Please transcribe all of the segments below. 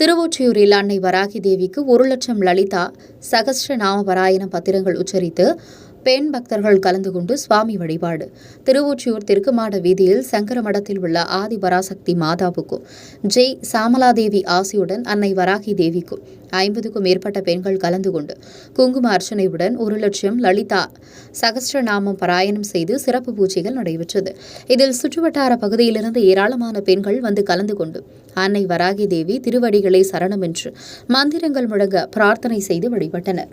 திருவொற்றியூரில் அன்னை வராகி தேவிக்கு 1,00,000 லலிதா சகஸ்ரநாம பாராயணம் பத்திரங்கள் உச்சரித்து பெண் பக்தர்கள் கலந்து கொண்டு சுவாமி வழிபாடு. திருவொற்றியூர் தெற்கு மாட வீதியில் சங்கரமடத்தில் உள்ள ஆதி பராசக்தி மாதாவுக்கும் ஜெய் சாமலாதேவி ஆசியுடன் அன்னை வராகி தேவிக்கும் 50க்கும் மேற்பட்ட பெண்கள் கலந்து கொண்டு குங்கும அர்ச்சனையுடன் 1,00,000 லலிதா சகஸ்ரநாமம் பாராயணம் செய்து சிறப்பு பூஜைகள் நடைபெற்றது. இதில் சுற்றுவட்டார பகுதியிலிருந்து ஏராளமான பெண்கள் வந்து கலந்து கொண்டு அன்னை வராகி தேவி திருவடிகளை சரணம் என்று மந்திரங்கள் முழங்க பிரார்த்தனை செய்து வழிபட்டனர்.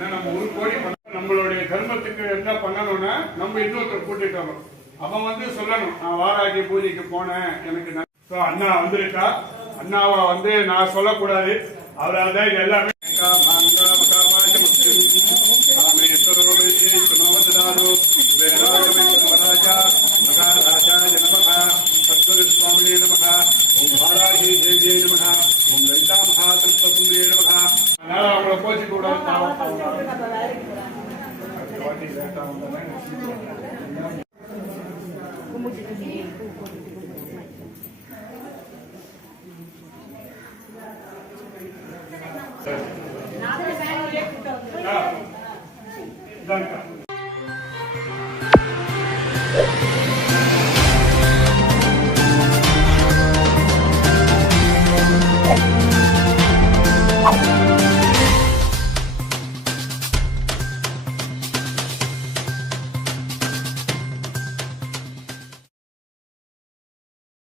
நம்ம 1 கோடி நம்மளுடைய தர்மத்துக்கு என்ன பண்ணணும்னா நம்ம இன்னொருத்தர் கூட்டிட்டு அவன் வந்து சொல்லணும், நான் வாராகி பூஜைக்கு போனேன், எனக்கு அண்ணா வந்திருக்கா, அண்ணாவை நான் சொல்லக்கூடாது, அவரால் தான் இது எல்லாமே. அவங்கள போச்சு கூட Danke.